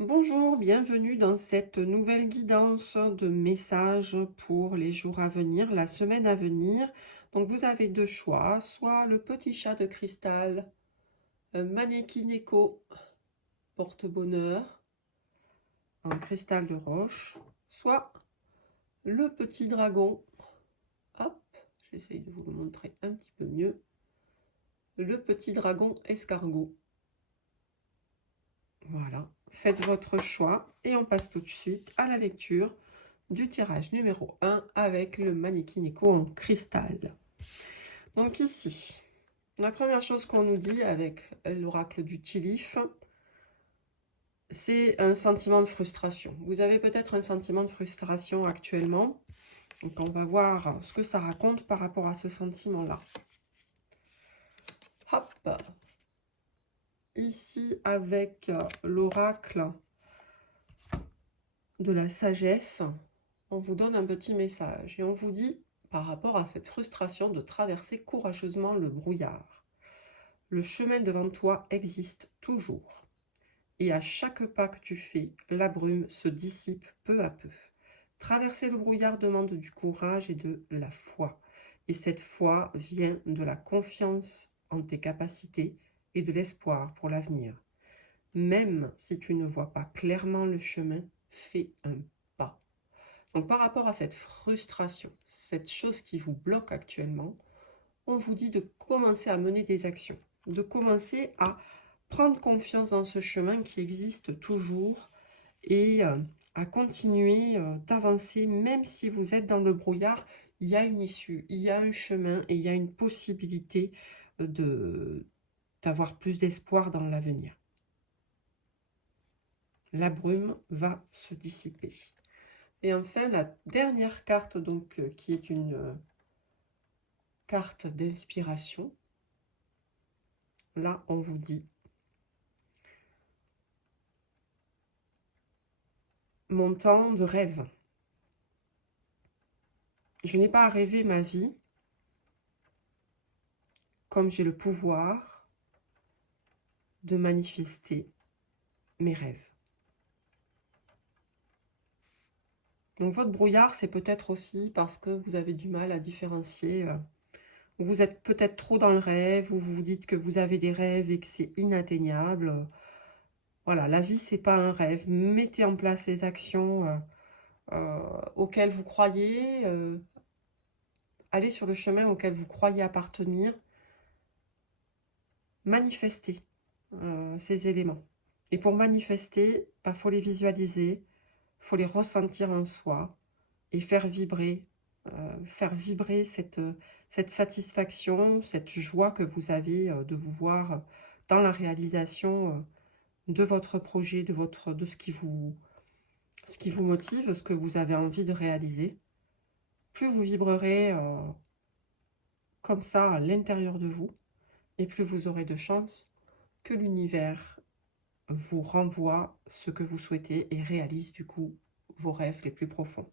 Bonjour, bienvenue dans cette nouvelle guidance de messages pour les jours à venir, la semaine à venir. Donc vous avez deux choix, soit le petit chat de cristal, un mannequin écho, porte-bonheur, en cristal de roche, soit le petit dragon, hop, j'essaye de vous le montrer un petit peu mieux, le petit dragon escargot. Voilà, faites votre choix et on passe tout de suite à la lecture du tirage numéro 1 avec le mannequin écho en cristal. Donc ici, la première chose qu'on nous dit avec l'oracle du Tilif, c'est un sentiment de frustration. Vous avez peut-être un sentiment de frustration actuellement. Donc on va voir ce que ça raconte par rapport à ce sentiment-là. Hop. Ici avec l'oracle de la sagesse, on vous donne un petit message et on vous dit, par rapport à cette frustration, de traverser courageusement le brouillard. Le chemin devant toi existe toujours. Et à chaque pas que tu fais, la brume se dissipe peu à peu. Traverser le brouillard demande du courage et de la foi. Et cette foi vient de la confiance en tes capacités et de l'espoir pour l'avenir. Même si tu ne vois pas clairement le chemin, fais un pas. Donc par rapport à cette frustration, cette chose qui vous bloque actuellement, on vous dit de commencer à mener des actions, de commencer à prendre confiance dans ce chemin qui existe toujours et à continuer d'avancer, même si vous êtes dans le brouillard, il y a une issue, il y a un chemin et il y a une possibilité d'avoir plus d'espoir dans l'avenir. La brume va se dissiper. Et enfin, la dernière carte, donc, qui est une carte d'inspiration. Là, on vous dit: mon temps de rêve. Je n'ai pas à rêver ma vie comme j'ai le pouvoir de manifester mes rêves. Donc votre brouillard, c'est peut-être aussi parce que vous avez du mal à différencier. Vous êtes peut-être trop dans le rêve, ou vous vous dites que vous avez des rêves et que c'est inatteignable. Voilà, la vie, c'est pas un rêve. Mettez en place les actions auxquelles vous croyez. Allez sur le chemin auquel vous croyez appartenir. Manifestez ces éléments. Et pour manifester, il faut les visualiser, il faut les ressentir en soi et faire vibrer cette satisfaction, cette joie que vous avez de vous voir dans la réalisation de votre projet, de ce qui vous motive, ce que vous avez envie de réaliser. Plus vous vibrerez comme ça à l'intérieur de vous, et plus vous aurez de chances que l'univers vous renvoie ce que vous souhaitez et réalise du coup vos rêves les plus profonds.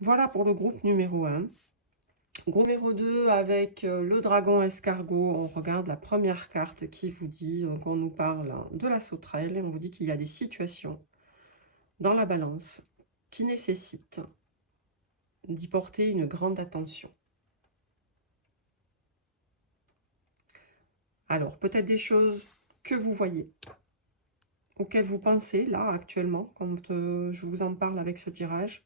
Voilà pour le groupe numéro 1. Groupe numéro 2 avec le dragon escargot. On regarde la première carte qui vous dit, donc on nous parle de la sauterelle et on vous dit qu'il y a des situations dans la balance qui nécessitent d'y porter une grande attention. Alors, peut-être des choses que vous voyez, auxquelles vous pensez là actuellement, quand je vous en parle avec ce tirage,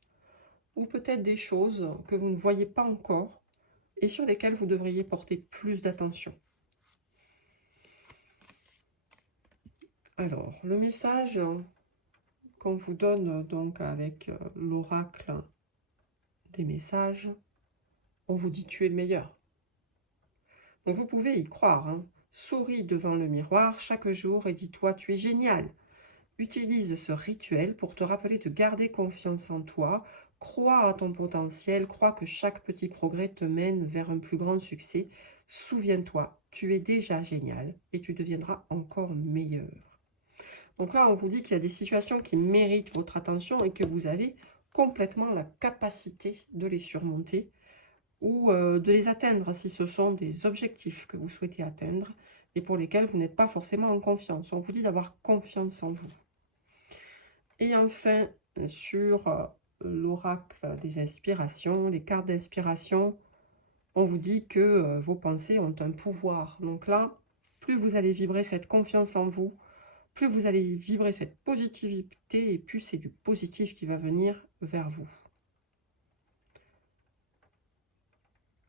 ou peut-être des choses que vous ne voyez pas encore et sur lesquelles vous devriez porter plus d'attention. Alors, le message qu'on vous donne donc avec l'oracle des messages, on vous dit: tu es le meilleur. Donc vous pouvez y croire, hein. Souris devant le miroir chaque jour et dis-toi: tu es génial. Utilise ce rituel pour te rappeler de garder confiance en toi. Crois à ton potentiel, crois que chaque petit progrès te mène vers un plus grand succès. Souviens-toi, tu es déjà génial et tu deviendras encore meilleur. Donc là, on vous dit qu'il y a des situations qui méritent votre attention et que vous avez complètement la capacité de les surmonter ou de les atteindre si ce sont des objectifs que vous souhaitez atteindre. et pour lesquels vous n'êtes pas forcément en confiance. On vous dit d'avoir confiance en vous. Et enfin, sur l'oracle des inspirations, les cartes d'inspiration, on vous dit que vos pensées ont un pouvoir. Donc là, plus vous allez vibrer cette confiance en vous, plus vous allez vibrer cette positivité, et plus c'est du positif qui va venir vers vous.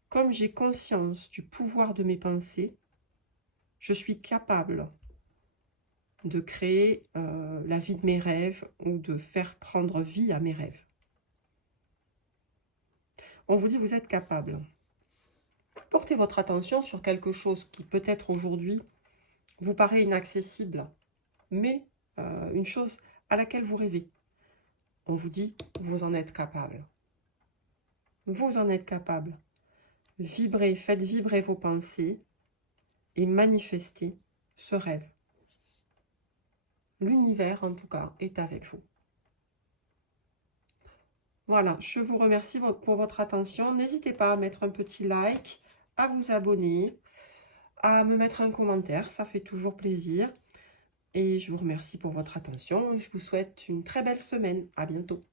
Comme j'ai conscience du pouvoir de mes pensées, je suis capable de créer la vie de mes rêves ou de faire prendre vie à mes rêves. On vous dit vous êtes capable. Portez votre attention sur quelque chose qui peut-être aujourd'hui vous paraît inaccessible, mais une chose à laquelle vous rêvez. On vous dit vous en êtes capable. Vous en êtes capable. Vibrez, faites vibrer vos pensées et manifestez ce rêve. L'univers, en tout cas, est avec vous. Voilà, je vous remercie pour votre attention. N'hésitez pas à mettre un petit like, à vous abonner, à me mettre un commentaire, ça fait toujours plaisir. Et je vous remercie pour votre attention et je vous souhaite une très belle semaine. À bientôt.